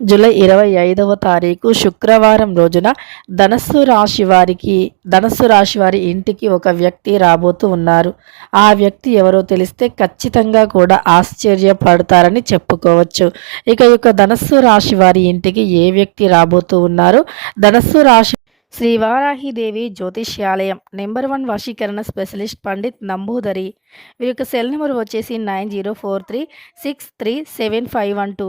July ఇరవై ఐదవ తారీఖు శుక్రవారం రోజున ధనస్సు రాశి వారికి ధనస్సు రాశి వారి ఇంటికి ఒక వ్యక్తి రాబోతూ ఉన్నారు. ఆ వ్యక్తి ఎవరో తెలిస్తే ఖచ్చితంగా కూడా ఆశ్చర్యపడతారని చెప్పుకోవచ్చు. ఇక యొక్క ధనస్సు రాశి వారి ఇంటికి ఏ వ్యక్తి రాబోతూ ఉన్నారు ధనస్సు రాశి శ్రీ వారాహిదేవి జ్యోతిష్యాలయం నెంబర్ వన్ వశీకరణ స్పెషలిస్ట్ పండిత్ నంబూదరి. వీరి యొక్క సెల్ నెంబర్ వచ్చేసి nine zero four three six three seven five one two.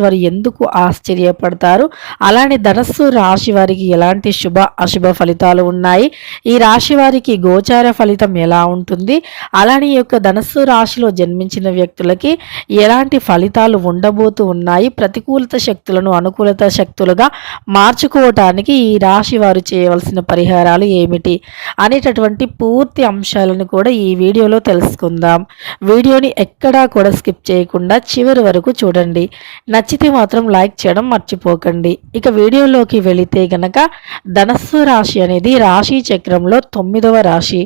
వారు ఎందుకు ఆశ్చర్యపడతారు? అలానే ధనస్సు రాశి వారికి ఎలాంటి శుభ అశుభ ఫలితాలు ఉన్నాయి? ఈ రాశి వారికి గోచార ఫలితం ఎలా ఉంటుంది? అలానే ఈ యొక్క ధనస్సు రాశిలో జన్మించిన వ్యక్తులకి ఎలాంటి ఫలితాలు ఉండబోతూ ఉన్నాయి? ప్రతికూలత శక్తులను అనుకూలత శక్తులుగా మార్చుకోవటానికి ఈ రాశి వారు చేయవలసిన పరిహారాలు ఏమిటి? అనేటటువంటి పూర్తి అంశాలను కూడా ఈ వీడియోలో తెలుసుకుందాం. వీడియోని ఎక్కడా కూడా స్కిప్ చేయకుండా చివరి వరకు చూడండి. నచ్చితే మాత్రం లైక్ చేయడం మర్చిపోకండి. ఇక వీడియోలోకి వెళితే గనక ధనస్సు రాశి అనేది రాశి చక్రంలో తొమ్మిదవ రాశి.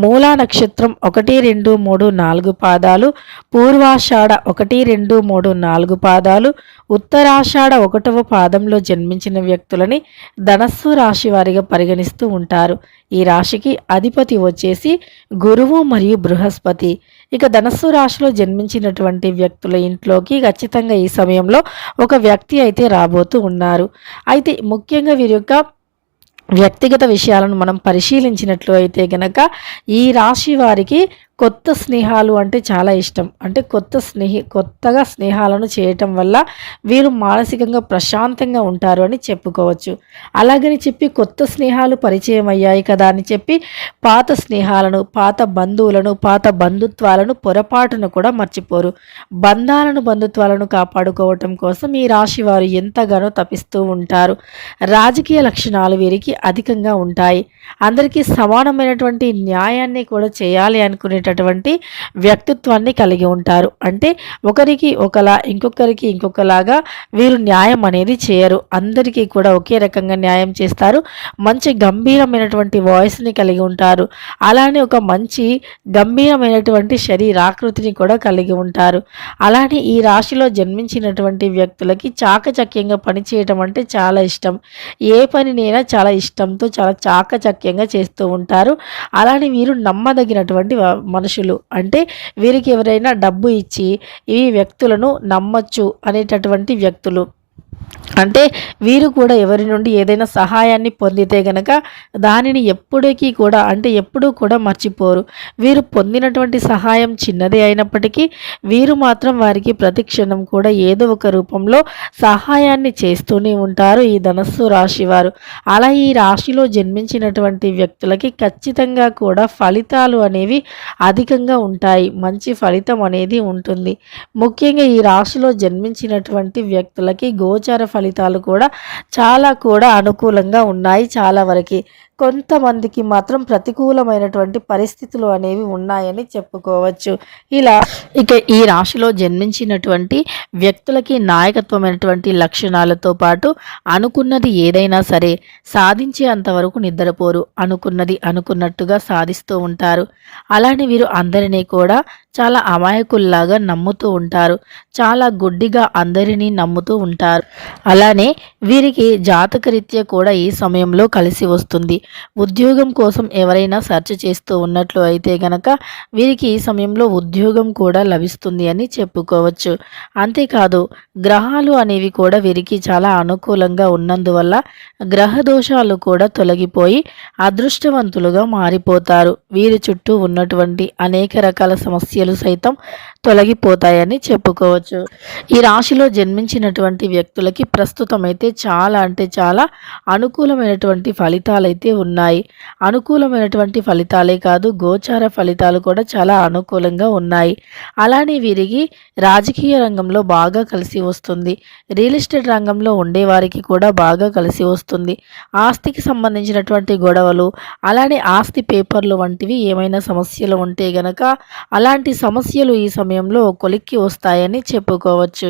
మూలా నక్షత్రం ఒకటి రెండు మూడు నాలుగు పాదాలు. పూర్వాషాఢ ఒకటి రెండు మూడు నాలుగు పాదాలు. ఉత్తరాషాఢ ఒకటవ పాదంలో జన్మించిన వ్యక్తులని ధనస్సు రాశి వారిగా పరిగణిస్తూ ఉంటారు. ఈ రాశికి అధిపతి వచ్చేసి గురువు మరియు బృహస్పతి. ఇక ధనస్సు రాశిలో జన్మించినటువంటి వ్యక్తుల ఇంట్లోకి ఖచ్చితంగా ఈ సమయంలో ఒక వ్యక్తి అయితే రాబోతూ ఉన్నారు. అయితే ముఖ్యంగా వీరి యొక్క వ్యక్తిగత విషయాలను మనం పరిశీలించినట్లు అయితే గనక ఈ రాశి వారికి కొత్త స్నేహాలు అంటే చాలా ఇష్టం. అంటే కొత్త స్నేహి కొత్తగా స్నేహాలను చేయటం వల్ల వీరు మానసికంగా ప్రశాంతంగా ఉంటారు అని చెప్పుకోవచ్చు. అలాగని చెప్పి కొత్త స్నేహాలు పరిచయం అయ్యాయి కదా అని చెప్పి పాత స్నేహాలను పాత బంధువులను పాత బంధుత్వాలను పొరపాటును కూడా మర్చిపోరు. బంధాలను బంధుత్వాలను కాపాడుకోవటం కోసం ఈ రాశి వారు ఎంతగానో తపిస్తూ ఉంటారు. రాజకీయ లక్షణాలు వీరికి అధికంగా ఉంటాయి. అందరికీ సమానమైనటువంటి న్యాయాన్ని కూడా చేయాలి అనుకునేటటువంటి వ్యక్తిత్వాన్ని కలిగి ఉంటారు. అంటే ఒకరికి ఒకలా ఇంకొకరికి ఇంకొకలాగా వీరు న్యాయం అనేది చేయరు. అందరికీ కూడా ఒకే రకంగా న్యాయం చేస్తారు. మంచి గంభీరమైనటువంటి వాయిస్ని కలిగి ఉంటారు. అలానే ఒక మంచి గంభీరమైనటువంటి శరీరాకృతిని కూడా కలిగి ఉంటారు. అలానే ఈ రాశిలో జన్మించినటువంటి వ్యక్తులకి చాకచక్యంగా పనిచేయటం అంటే చాలా ఇష్టం. ఏ పనినైనా చాలా ఇష్టంతో చాలా చాకచక్యంగా చేస్తూ ఉంటారు. అలానే వీరు నమ్మదగినటువంటి మనుషులు. అంటే వీరికి ఎవరైనా డబ్బు ఇచ్చి ఈ వ్యక్తులను నమ్మచ్చు అనేటటువంటి వ్యక్తులు. అంటే వీరు కూడా ఎవరి నుండి ఏదైనా సహాయాన్ని పొందితే గనక దానిని ఎప్పటికీ కూడా అంటే ఎప్పుడూ కూడా మర్చిపోరు. వీరు పొందినటువంటి సహాయం చిన్నదే అయినప్పటికీ వీరు మాత్రం వారికి ప్రతి క్షణం కూడా ఏదో ఒక రూపంలో సహాయాన్ని చేస్తూనే ఉంటారు ఈ ధనస్సు రాశి వారు. అలా ఈ రాశిలో జన్మించినటువంటి వ్యక్తులకి ఖచ్చితంగా కూడా ఫలితాలు అనేవి అధికంగా ఉంటాయి. మంచి ఫలితం అనేది ఉంటుంది. ముఖ్యంగా ఈ రాశిలో జన్మించినటువంటి వ్యక్తులకి గోచార ఫలితాలు కూడా చాలా కూడా అనుకూలంగా ఉన్నాయి చాలా వరకు. కొంతమందికి మాత్రం ప్రతికూలమైనటువంటి పరిస్థితులు అనేవి ఉన్నాయని చెప్పుకోవచ్చు. ఇలా ఇక ఈ రాశిలో జన్మించినటువంటి వ్యక్తులకి నాయకత్వమైనటువంటి లక్షణాలతో పాటు అనుకున్నది ఏదైనా సరే సాధించే అంతవరకు నిద్రపోరు. అనుకున్నది అనుకున్నట్టుగా సాధిస్తూ ఉంటారు. అలానే వీరు అందరినీ కూడా చాలా అమాయకుల్లాగా నమ్ముతూ ఉంటారు. చాలా గుడ్డిగా అందరినీ నమ్ముతూ ఉంటారు. అలానే వీరికి జాతకరీత్యా కూడా ఈ సమయంలో కలిసి వస్తుంది. ఉద్యోగం కోసం ఎవరైనా సెర్చ్ చేస్తూ ఉన్నట్లు అయితే గనక వీరికి ఈ సమయంలో ఉద్యోగం కూడా లభిస్తుంది అని చెప్పుకోవచ్చు. అంతేకాదు గ్రహాలు అనేవి కూడా వీరికి చాలా అనుకూలంగా ఉన్నందువల్ల గ్రహ దోషాలు కూడా తొలగిపోయి అదృష్టవంతులుగా మారిపోతారు. వీరి చుట్టూ ఉన్నటువంటి అనేక రకాల సమస్యలు సైతం తొలగిపోతాయని చెప్పుకోవచ్చు. ఈ రాశిలో జన్మించినటువంటి వ్యక్తులకి ప్రస్తుతం అయితే చాలా అంటే చాలా అనుకూలమైనటువంటి ఫలితాలు అయితే ఉన్నాయి. అనుకూలమైనటువంటి ఫలితాలే కాదు గోచార ఫలితాలు కూడా చాలా అనుకూలంగా ఉన్నాయి. అలానే వీరికి రాజకీయ రంగంలో బాగా కలిసి వస్తుంది. రియల్ ఎస్టేట్ రంగంలో ఉండేవారికి కూడా బాగా కలిసి వస్తుంది. ఆస్తికి సంబంధించినటువంటి గొడవలు అలానే ఆస్తి పేపర్లు వంటివి ఏమైనా సమస్యలు ఉంటే గనక అలాంటి సమస్యలు ఈ సమయంలో కొలిక్కి వస్తాయని చెప్పుకోవచ్చు.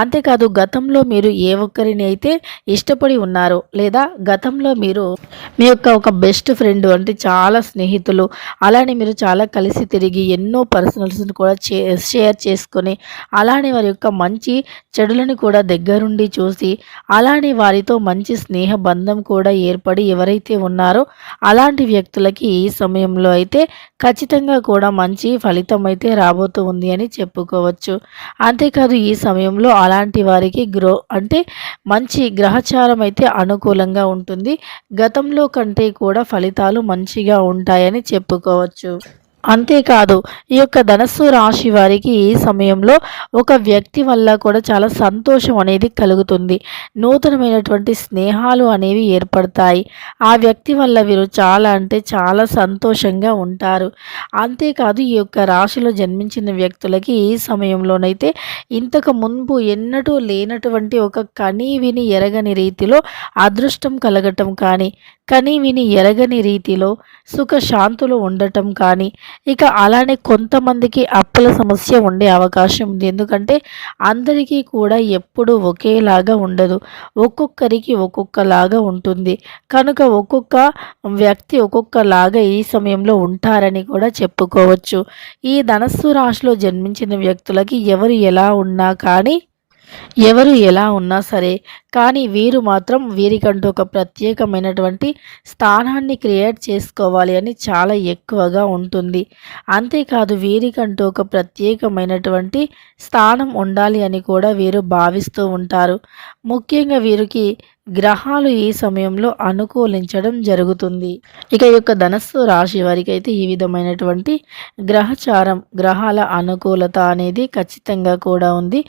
అంతేకాదు గతంలో మీరు ఏ ఒక్కరిని అయితే ఇష్టపడి ఉన్నారో లేదా గతంలో మీరు మీ యొక్క ఒక బెస్ట్ ఫ్రెండ్ అంటే చాలా స్నేహితులు. అలానే మీరు చాలా కలిసి తిరిగి ఎన్నో పర్సనల్స్ని కూడా షేర్ చేసుకొని అలానే వారి యొక్క మంచి చెడులను కూడా దగ్గరుండి చూసి అలానే వారితో మంచి స్నేహ బంధం కూడా ఏర్పడి ఎవరైతే ఉన్నారో అలాంటి వ్యక్తులకి ఈ సమయంలో అయితే ఖచ్చితంగా కూడా మంచి ఫలితం అయితే రాబోతూ ఉంది అని చెప్పుకోవచ్చు. అంతేకాదు ఈ సమయంలో అలాంటి వారికి గ్రో అంటే మంచి గ్రహచారం అయితే అనుకూలంగా ఉంటుంది. గతంలో కంటే కూడా ఫలితాలు మంచిగా ఉంటాయని చెప్పుకోవచ్చు. అంతేకాదు ఈ యొక్క ధనస్సు రాశి వారికి ఈ సమయంలో ఒక వ్యక్తి వల్ల కూడా చాలా సంతోషం అనేది కలుగుతుంది. నూతనమైనటువంటి స్నేహాలు అనేవి ఏర్పడతాయి. ఆ వ్యక్తి వల్ల వీరు చాలా అంటే చాలా సంతోషంగా ఉంటారు. అంతేకాదు ఈ యొక్క రాశిలో జన్మించిన వ్యక్తులకి ఈ సమయంలోనైతే ఇంతకు మున్పు ఎన్నటూ లేనటువంటి ఒక కనీ విని ఎరగని రీతిలో అదృష్టం కలగటం కానీ కని విని ఎరగని రీతిలో సుఖశాంతులు ఉండటం కానీ ఇక అలానే కొంతమందికి అప్పుల సమస్య ఉండే అవకాశం ఉంది. ఎందుకంటే అందరికీ కూడా ఎప్పుడు ఒకేలాగా ఉండదు. ఒక్కొక్కరికి ఒక్కొక్కలాగా ఉంటుంది. కనుక ఒక్కొక్క వ్యక్తి ఒక్కొక్కలాగా ఈ సమయంలో ఉంటారని కూడా చెప్పుకోవచ్చు. ఈ ధనస్సు రాశిలో జన్మించిన వ్యక్తులకి ఎవరు ఎలా ఉన్నా కానీ ఎవరు ఎలా ఉన్నా సరే కానీ వీరు మాత్రం వీరికంటూ ఒక ప్రత్యేకమైనటువంటి స్థానాన్ని క్రియేట్ చేసుకోవాలి అని చాలా ఎక్కువగా ఉంటుంది. అంతేకాదు వీరికంటూ ఒక ప్రత్యేకమైనటువంటి స్థానం ఉండాలి అని కూడా వీరు భావిస్తూ ఉంటారు. ముఖ్యంగా వీరికి గ్రహాలు ఈ సమయంలో అనుకూలించడం జరుగుతుంది. ఇక యొక్క ధనస్సు రాశి వారికి అయితే ఈ విధమైనటువంటి గ్రహచారం గ్రహాల అనుకూలత అనేది ఖచ్చితంగా కూడా ఉంది.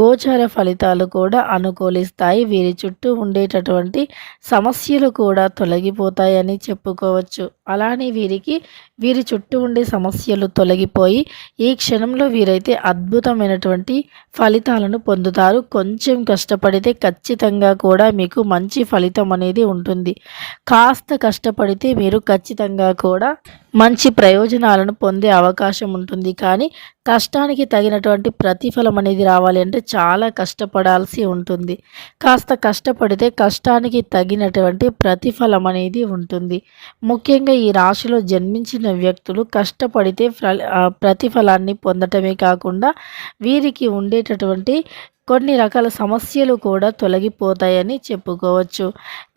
గోచార ఫలితాలు కూడా అనుకూలిస్తాయి. వీరి చుట్టూ ఉండేటటువంటి సమస్యలు కూడా తొలగిపోతాయని చెప్పుకోవచ్చు. అలానే వీరికి వీరి చుట్టూ ఉండే సమస్యలు తొలగిపోయి ఈ క్షణంలో వీరైతే అద్భుతమైనటువంటి ఫలితాలను పొందుతారు. కొంచెం కష్టపడితే ఖచ్చితంగా కూడా మీకు మంచి ఫలితం అనేది ఉంటుంది. కాస్త కష్టపడితే మీరు ఖచ్చితంగా కూడా మంచి ప్రయోజనాలను పొందే అవకాశం ఉంటుంది. కానీ కష్టానికి తగినటువంటి ప్రతిఫలం అనేది రావాలి అంటే చాలా కష్టపడాల్సి ఉంటుంది. కాస్త కష్టపడితే కష్టానికి తగినటువంటి ప్రతిఫలం అనేది ఉంటుంది. ముఖ్యంగా ఈ రాశిలో జన్మించిన వ్యక్తులు కష్టపడితే ప్రతిఫలాన్ని పొందటమే కాకుండా వీరికి ఉండేటటువంటి కొన్ని రకాల సమస్యలు కూడా తొలగిపోతాయని చెప్పుకోవచ్చు.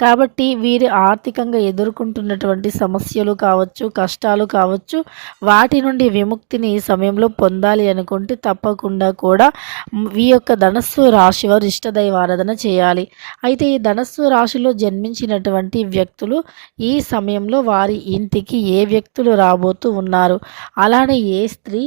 కాబట్టి వీరి ఆర్థికంగా ఎదుర్కొంటున్నటువంటి సమస్యలు కావచ్చు కష్టాలు కావచ్చు వాటి నుండి విముక్తిని ఈ సమయంలో పొందాలి అనుకుంటే తప్పకుండా కూడా ఈ యొక్క ధనస్సు రాశి వారు ఇష్టదైవారాధన చేయాలి. అయితే ఈ ధనస్సు రాశిలో జన్మించినటువంటి వ్యక్తులు ఈ సమయంలో వారి ఇంటికి ఏ వ్యక్తులు రాబోతూ ఉన్నారు? అలానే ఏ స్త్రీ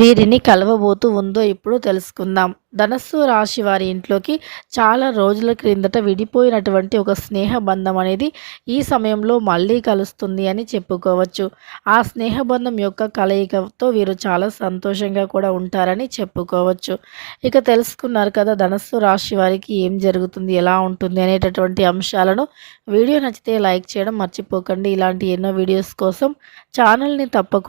వీరిని కలవబోతూ ఉందో ఇప్పుడు తెలుసుకుందాం. ధనస్సు రాశి వారి ఇంట్లోకి చాలా రోజుల క్రిందట విడిపోయినటువంటి ఒక స్నేహ బంధం అనేది ఈ సమయంలో మళ్ళీ కలుస్తుంది అని చెప్పుకోవచ్చు. ఆ స్నేహ బంధం యొక్క కలయికతో వీరు చాలా సంతోషంగా కూడా ఉంటారని చెప్పుకోవచ్చు. ఇక తెలుసుకున్నారు కదా ధనస్సు రాశి వారికి ఏం జరుగుతుంది ఎలా ఉంటుంది అనేటటువంటి అంశాలను. వీడియో నచ్చితే లైక్ చేయడం మర్చిపోకండి. ఇలాంటి ఎన్నో వీడియోస్ కోసం ఛానల్ని తప్పకుండా